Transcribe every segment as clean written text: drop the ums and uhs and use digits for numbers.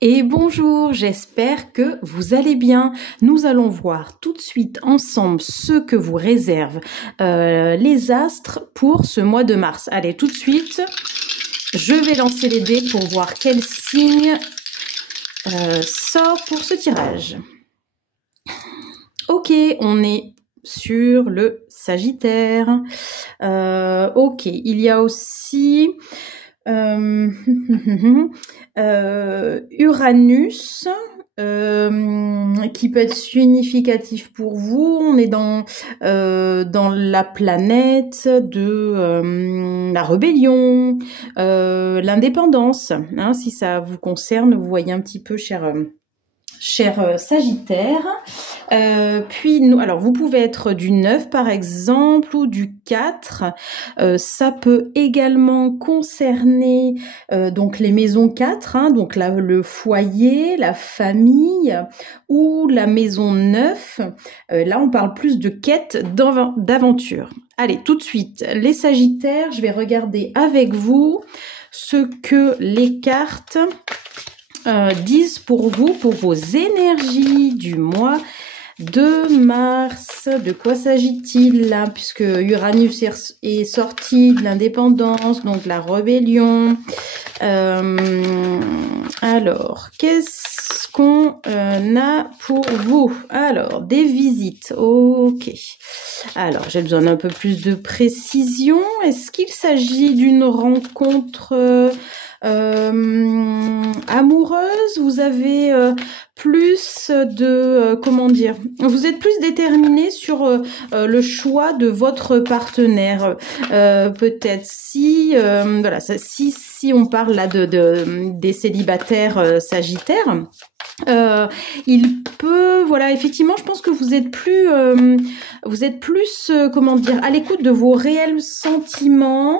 Et bonjour, j'espère que vous allez bien. Nous allons voir tout de suite ensemble ce que vous réservent les astres pour ce mois de mars. Allez, tout de suite, je vais lancer les dés pour voir quel signe sort pour ce tirage. Ok, on est sur le Sagittaire. Ok, il y a aussi... Uranus qui peut être significatif pour vous. On est dans la planète de la rébellion, l'indépendance, hein, si ça vous concerne, vous voyez un petit peu, cher Sagittaire. Puis, alors vous pouvez être du 9 par exemple ou du 4. Ça peut également concerner donc les maisons 4, hein, donc là, le foyer, la famille ou la maison 9. Là, on parle plus de quête d'aventure. Allez, tout de suite, les Sagittaires, je vais regarder avec vous ce que les cartes disent pour vous, pour vos énergies du mois de mars. De quoi s'agit-il là, puisque Uranus est sorti de l'indépendance, donc la rébellion. Alors, qu'est-ce qu'on a pour vous? Alors, des visites, ok. Alors, j'ai besoin d'un peu plus de précision. Est-ce qu'il s'agit d'une rencontre amoureuse? Vous avez plus de comment dire, vous êtes plus déterminé sur le choix de votre partenaire, peut-être si voilà, si on parle là des célibataires sagittaires. Il peut, voilà, effectivement, je pense que vous êtes plus comment dire, à l'écoute de vos réels sentiments.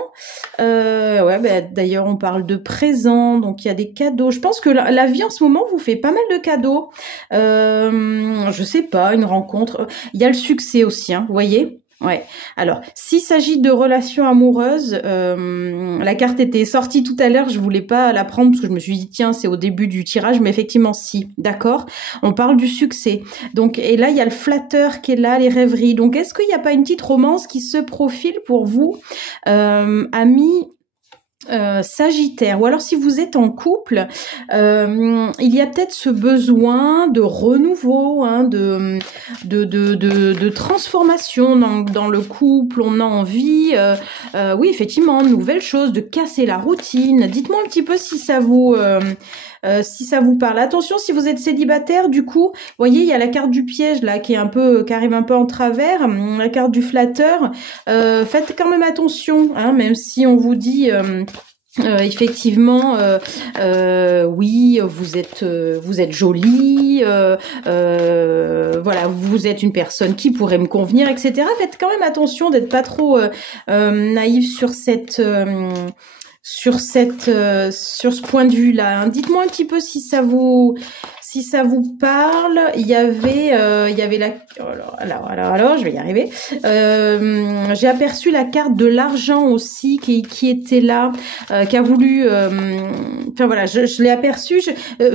Ouais, ben, d'ailleurs, on parle de présent, donc il y a des cadeaux. Je pense que la vie en ce moment vous fait pas mal de cadeaux. Je sais pas, une rencontre. Il y a le succès aussi, hein, vous voyez. Ouais. Alors, s'il s'agit de relations amoureuses, la carte était sortie tout à l'heure, je voulais pas la prendre parce que je me suis dit tiens, c'est au début du tirage, mais effectivement si, d'accord. On parle du succès. Donc, et là il y a le flatteur qui est là, les rêveries. Donc, est-ce qu'il n'y a pas une petite romance qui se profile pour vous, amis Sagittaire, ou alors si vous êtes en couple, il y a peut-être ce besoin de renouveau, hein, de transformation dans le couple. On a envie, oui effectivement, de nouvelles choses, de casser la routine. Dites-moi un petit peu si ça vous parle. Attention, si vous êtes célibataire, du coup, vous voyez, il y a la carte du piège là qui arrive un peu en travers, la carte du flatteur. Faites quand même attention, hein, même si on vous dit effectivement, oui, vous êtes jolie, voilà, vous êtes une personne qui pourrait me convenir, etc. Faites quand même attention d'être pas trop naïf sur ce point de vue-là, hein. Dites-moi un petit peu si ça vous parle. Il y avait la... Alors, je vais y arriver. J'ai aperçu la carte de l'argent aussi qui était là, qui a voulu... Enfin voilà, je l'ai aperçu.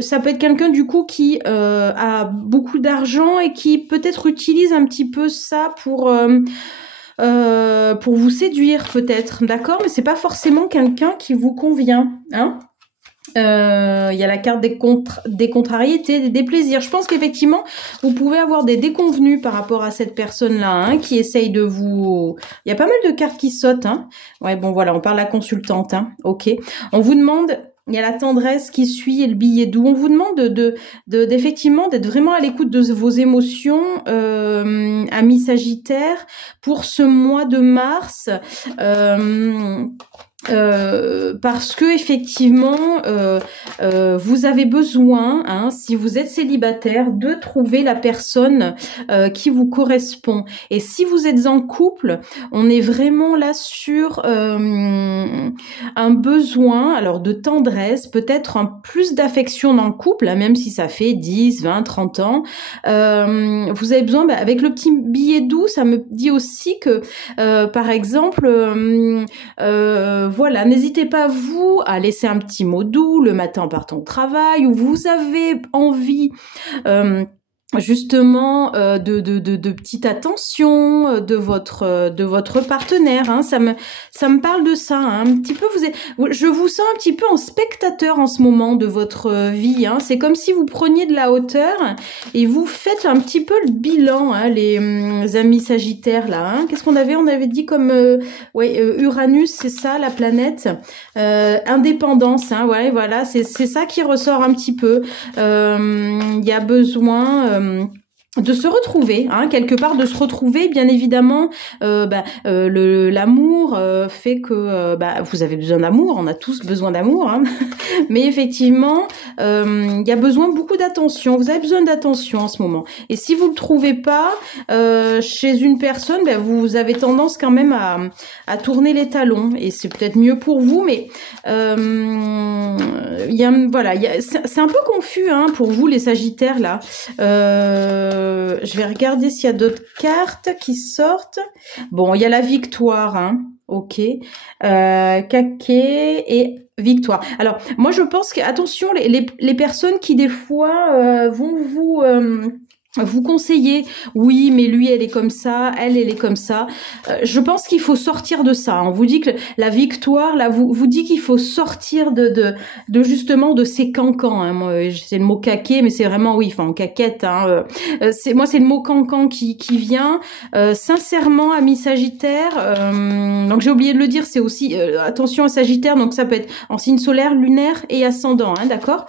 Ça peut être quelqu'un du coup qui a beaucoup d'argent et qui peut-être utilise un petit peu ça pour vous séduire peut-être, d'accord, mais c'est pas forcément quelqu'un qui vous convient, hein. Il y a la carte des contrariétés, des déplaisirs. Je pense qu'effectivement, vous pouvez avoir des déconvenus par rapport à cette personne-là, hein, qui essaye de vous... Il y a pas mal de cartes qui sautent, hein. Ouais, bon, voilà, on parle à la consultante, hein. Ok. On vous demande... Il y a la tendresse qui suit et le billet doux. On vous demande d'effectivement d'être vraiment à l'écoute de vos émotions, amis Sagittaire, pour ce mois de mars. Parce que effectivement vous avez besoin, hein, si vous êtes célibataire, de trouver la personne qui vous correspond. Et si vous êtes en couple, on est vraiment là sur un besoin, alors de tendresse, peut-être un plus d'affection dans le couple, hein, même si ça fait 10, 20, 30 ans. Vous avez besoin, avec le petit billet doux, ça me dit aussi que par exemple Voilà, n'hésitez pas vous à laisser un petit mot doux le matin en partant au travail, ou vous avez envie justement de petite attention de votre partenaire, hein. Ça me parle de ça, hein. Un petit peu je vous sens un petit peu en spectateur en ce moment de votre vie, hein. C'est comme si vous preniez de la hauteur et vous faites un petit peu le bilan, hein, les amis Sagittaires là, hein. Qu'est-ce qu'on avait? On avait dit comme Uranus, c'est ça la planète, indépendance, hein. Ouais, voilà, c'est ça qui ressort un petit peu. Il y a besoin de se retrouver, hein, quelque part, de se retrouver, bien évidemment. L'amour fait que vous avez besoin d'amour, on a tous besoin d'amour, hein. Mais effectivement, il y a besoin beaucoup d'attention. Vous avez besoin d'attention en ce moment. Et si vous le trouvez pas chez une personne, vous avez tendance quand même à tourner les talons. Et c'est peut-être mieux pour vous, mais c'est un peu confus, hein, pour vous les Sagittaires là. Je vais regarder s'il y a d'autres cartes qui sortent. Bon, il y a la victoire, hein. Ok. Caquet et victoire. Alors, moi, je pense que, attention, les personnes qui, des fois, vont vous conseiller, oui, mais lui, elle est comme ça, elle est comme ça. Je pense qu'il faut sortir de ça. On vous dit que la victoire, là, vous dit qu'il faut sortir de justement de ces cancans. Hein. Moi, c'est le mot caquet, mais c'est vraiment, oui, enfin, en caquette. Hein. C'est le mot cancan qui vient. Sincèrement, ami Sagittaire. Donc j'ai oublié de le dire, c'est aussi attention à Sagittaire. Donc ça peut être en signe solaire, lunaire et ascendant, hein, d'accord.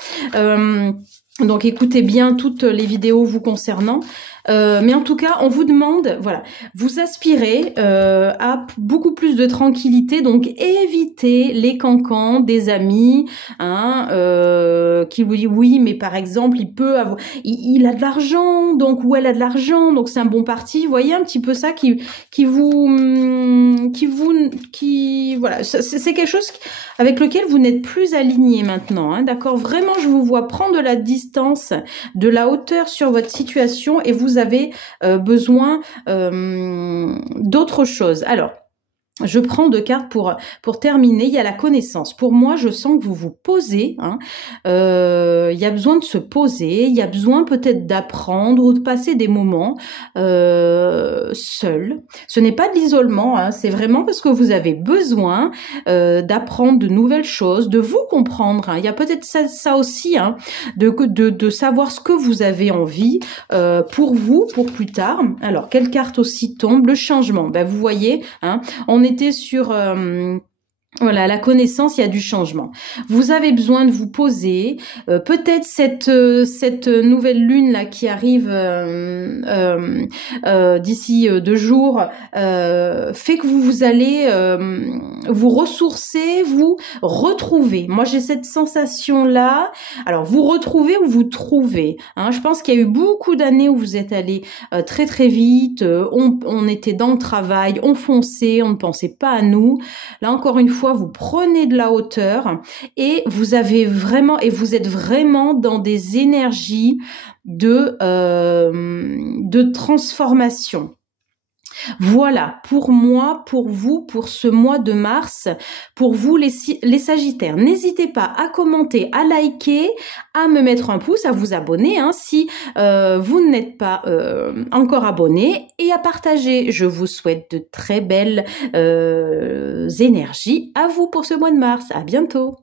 Donc écoutez bien toutes les vidéos vous concernant. Mais en tout cas, on vous demande, voilà, vous aspirez à beaucoup plus de tranquillité, donc évitez les cancans des amis, hein, qui vous disent oui, mais par exemple, il a de l'argent, donc ou elle a de l'argent, donc c'est un bon parti. Vous voyez un petit peu ça voilà, c'est quelque chose avec lequel vous n'êtes plus aligné maintenant, hein, d'accord. Vraiment, je vous vois prendre de la distance, de la hauteur sur votre situation et vous avez besoin d'autre chose. Alors, je prends 2 cartes pour terminer. Il y a la connaissance. Pour moi, je sens que vous vous posez. Hein. Il y a besoin de se poser. Il y a besoin peut-être d'apprendre ou de passer des moments seul. Ce n'est pas de l'isolement. Hein. C'est vraiment parce que vous avez besoin d'apprendre de nouvelles choses, de vous comprendre. Hein. Il y a peut-être ça aussi, hein, de savoir ce que vous avez envie pour vous, pour plus tard. Alors, quelle carte aussi tombe? Le changement. Vous voyez, hein, on était sur voilà, la connaissance, il y a du changement. Vous avez besoin de vous poser. Peut-être cette nouvelle lune là qui arrive d'ici 2 jours fait que vous allez vous ressourcer, vous retrouver. Moi, j'ai cette sensation là. Alors, vous retrouvez ou vous trouvez. Hein. Je pense qu'il y a eu beaucoup d'années où vous êtes allé très très vite. On était dans le travail, on fonçait, on ne pensait pas à nous. Là, encore une fois, vous prenez de la hauteur et vous êtes vraiment dans des énergies de transformation. Voilà, pour moi, pour vous, pour ce mois de mars, pour vous les Sagittaires. N'hésitez pas à commenter, à liker, à me mettre un pouce, à vous abonner, hein, si vous n'êtes pas encore abonné, et à partager. Je vous souhaite de très belles énergies à vous pour ce mois de mars. À bientôt.